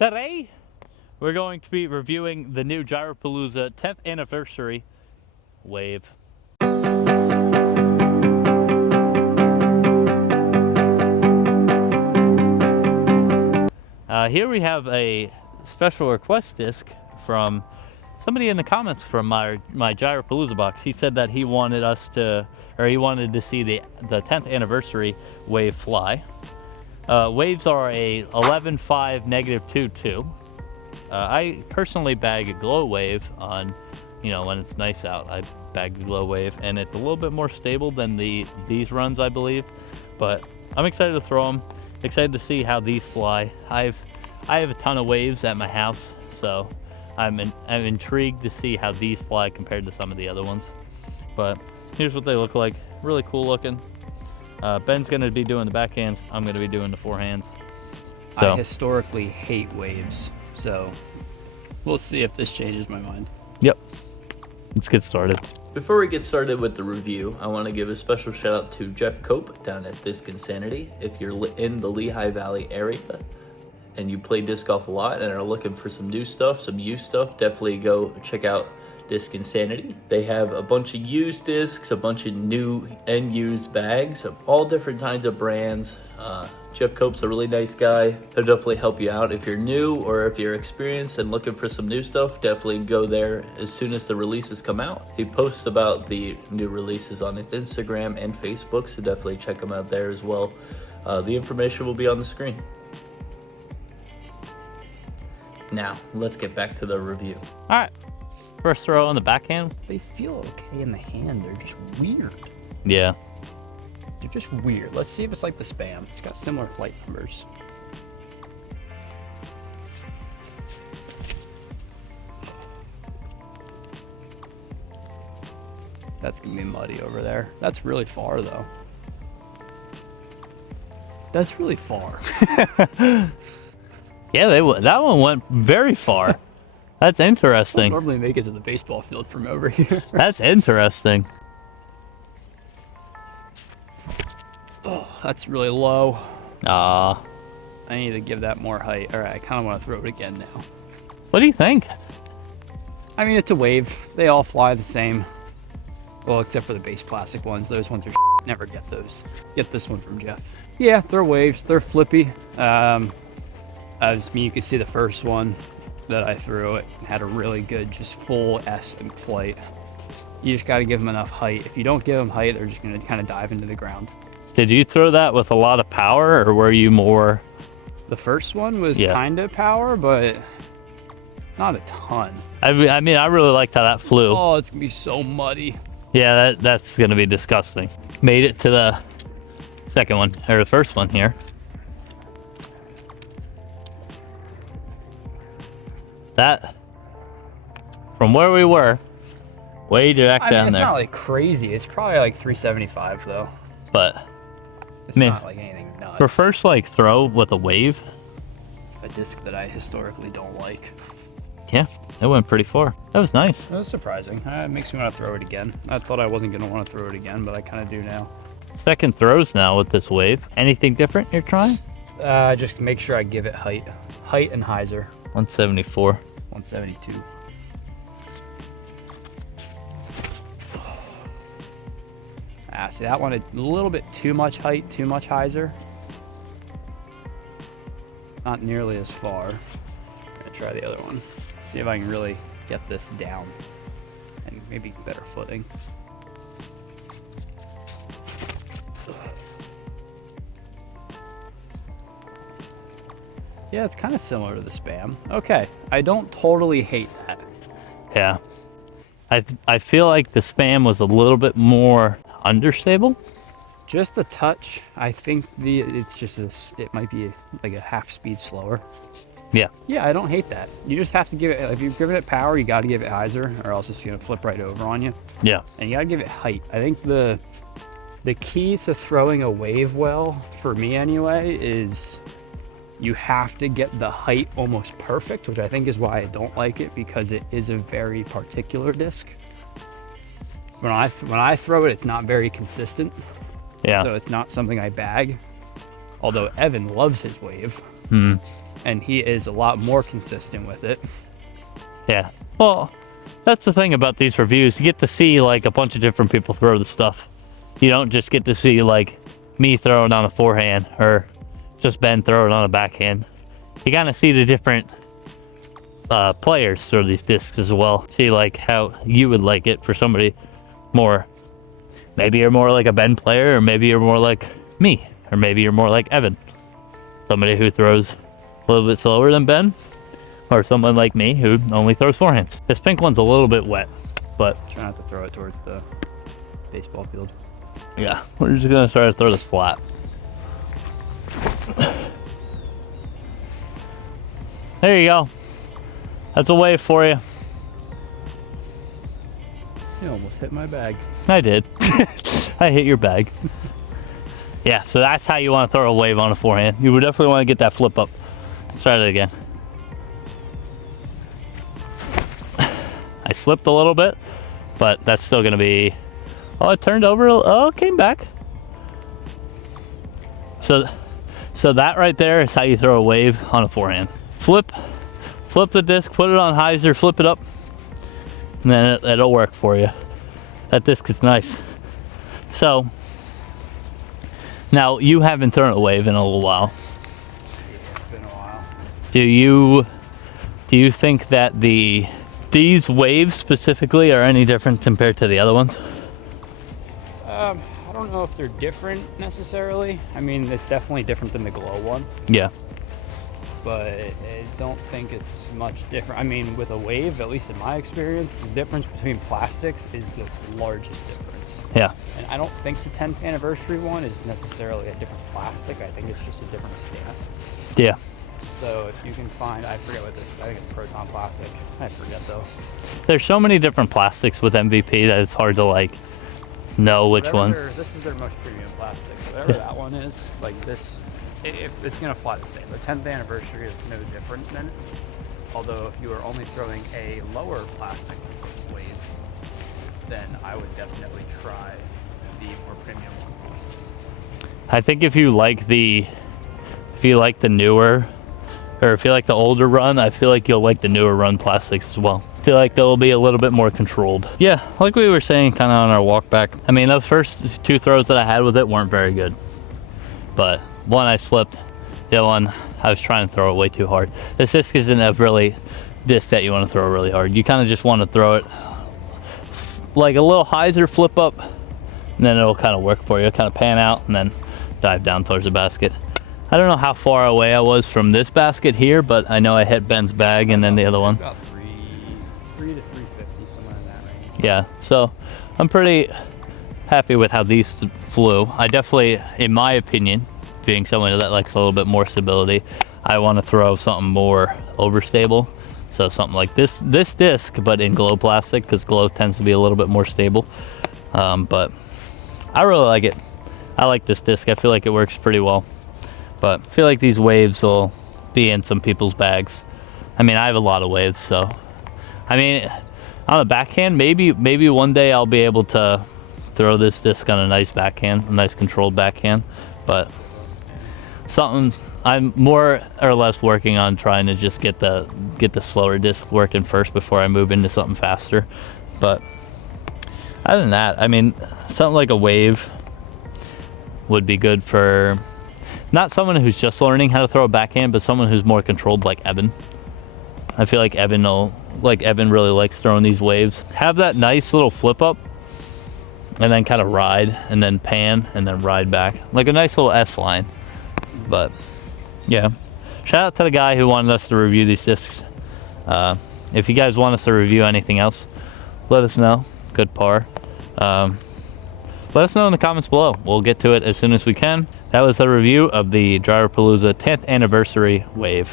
Today, we're going to be reviewing the new Gyropalooza 10th Anniversary Wave. Here we have a special request disc from somebody in the comments from my Gyropalooza box. He said that he wanted us to, or he wanted to see the 10th Anniversary Wave fly. Waves are a 11.5 -2.2. I personally bag a glow wave on, when it's nice out. I bag the glow wave, and it's a little bit more stable than these runs, I believe. But I'm excited to throw them. Excited to see how these fly. I have a ton of waves at my house, so I'm intrigued to see how these fly compared to some of the other ones. But here's what they look like. Really cool looking. Ben's going to be doing the backhands. I'm going to be doing the forehands. So. I historically hate waves, so we'll see if this changes my mind. Yep. Let's get started. Before we get started with the review, I want to give a special shout out to Jeff Cope down at Disc Insanity. If you're in the Lehigh Valley area and you play disc golf a lot and are looking for some new stuff, some used stuff, definitely go check out Disc Insanity. They have a bunch of used discs, a bunch of new and used bags of all different kinds of brands. Jeff Cope's a really nice guy. They'll definitely help you out if you're new or if you're experienced and looking for some new stuff. Definitely go there as soon as the releases come out. He posts about the new releases on his Instagram and Facebook, so definitely check him out there as well. The information will be on the screen. Now, let's get back to the review. All right. First throw on the backhand. They feel okay in the hand. They're just weird. Yeah. They're just weird. Let's see if it's like the Spam. It's got similar flight numbers. That's gonna be muddy over there. That's really far though. That's really far. Yeah, that one went very far. That's interesting. We'll normally make it to the baseball field from over here. That's interesting. Oh, that's really low. I need to give that more height. All right, I kind of want to throw it again now. What do you think? I mean, it's a wave. They all fly the same. Well, except for the base plastic ones. Those ones are never get those. Get this one from Jeff. Yeah, they're waves. They're flippy. You can see the first one that I threw, it had a really good, just full S flight. You just got to give them enough height. If you don't give them height, they're just going to kind of dive into the ground. Did you throw that with a lot of power, or were you more? The first one was kind of power, but not a ton. I mean, I really liked how that flew. Oh, it's going to be so muddy. Yeah, that's going to be disgusting. Made it to the second one, or the first one here. That, from where we were, way back down it's there. It's not like crazy. It's probably like 375 though. But it's not like anything nuts. For first throw with a wave, a disc that I historically don't like. Yeah, it went pretty far. That was nice. That was surprising. It makes me want to throw it again. I thought I wasn't going to want to throw it again, but I kind of do now. Second throws now with this wave. Anything different you're trying? Just make sure I give it height. Height and hyzer. 174. 172. See that one, a little bit too much height, too much hyzer. Not nearly as far. I'm gonna try the other one. See if I can really get this down and maybe better footing. Yeah, it's kind of similar to the Spam. Okay, I don't totally hate that. Yeah. I feel like the Spam was a little bit more understable. Just a touch. I think it's just it might be like a half speed slower. Yeah. Yeah, I don't hate that. You just have to give it, if you're giving it power, you got to give it hyzer, or else it's going to flip right over on you. Yeah. And you got to give it height. I think the key to throwing a wave well, for me anyway, is you have to get the height almost perfect, which I think is why I don't like it, because it is a very particular disc. When I throw it, it's not very consistent. Yeah. So it's not something I bag. Although Evan loves his wave. and he is a lot more consistent with it. Yeah. Well, that's the thing about these reviews. You get to see like a bunch of different people throw the stuff. You don't just get to see like me throwing on a forehand or just Ben throwing on a backhand. You kind of see the different players throw these discs as well. See like how you would like it for somebody more. Maybe you're more like a Ben player, or maybe you're more like me, or maybe you're more like Evan. Somebody who throws a little bit slower than Ben, or someone like me who only throws forehands. This pink one's a little bit wet, but Try not to throw it towards the baseball field. yeah, we're just gonna try to throw this flat. There you go. That's a wave for you. You almost hit my bag. I did. I hit your bag. Yeah, so that's how you want to throw a wave on a forehand. You would definitely want to get that flip up. Let's try it again. I slipped a little bit, but that's still going to be... Oh, it turned over. Oh, it came back. So that right there is how you throw a wave on a forehand. Flip the disc, put it on hyzer, flip it up, and then it'll work for you. That disc is nice. So now you haven't thrown a wave in a little while. It's been a while. Do you think that these waves specifically are any different compared to the other ones? I don't know if they're different necessarily. I mean, it's definitely different than the glow one, Yeah. but I don't think it's much different. I mean, with a wave, at least in my experience, the difference between plastics is the largest difference. Yeah. And I don't think the 10th anniversary one is necessarily a different plastic. I think it's just a different stamp. Yeah. So if you can find, I forget what this, I think it's proton plastic. I forget though. There's so many different plastics with MVP that it's hard to like know which one. This is their most premium plastic. Whatever that one is, like this, it's gonna fly the same. The 10th anniversary is no different than it. Although if you are only throwing a lower plastic wave, then I would definitely try the more premium one. I think if you like the newer, or if you like the older run, I feel like you'll like the newer run plastics as well. I feel like they'll be a little bit more controlled. Yeah, like we were saying kind of on our walk back. I mean, those first two throws that I had with it weren't very good. But one I slipped, the other one I was trying to throw it way too hard. This disc isn't a really disc that you want to throw really hard. You kind of just want to throw it like a little hyzer flip up, and then it'll kind of work for you. Kind of pan out and then dive down towards the basket. I don't know how far away I was from this basket here, but I know I hit Ben's bag and then the other one. About 3 to 350, somewhere in that range. Yeah, so I'm pretty happy with how these flew. I definitely, in my opinion, being someone that likes a little bit more stability, I want to throw something more overstable. So something like this disc, but in glow plastic, because glow tends to be a little bit more stable. But I really like it. I like this disc. I feel like it works pretty well. But I feel like these waves will be in some people's bags. I mean, I have a lot of waves, so. I mean, on a backhand, maybe one day I'll be able to throw this disc on a nice backhand, a nice controlled backhand. But something I'm more or less working on, trying to just get the slower disc working first before I move into something faster. But other than that, I mean, something like a wave would be good for not someone who's just learning how to throw a backhand, but someone who's more controlled, like Evan. I feel like Evan really likes throwing these waves. Have that nice little flip up, and then kind of ride, and then pan, and then ride back, like a nice little S line. But yeah, shout out to the guy who wanted us to review these discs. If you guys want us to review anything else, let us know. Good par. Let us know in the comments below. We'll get to it as soon as we can. That was a review of the Gyropalooza 10th Anniversary Wave.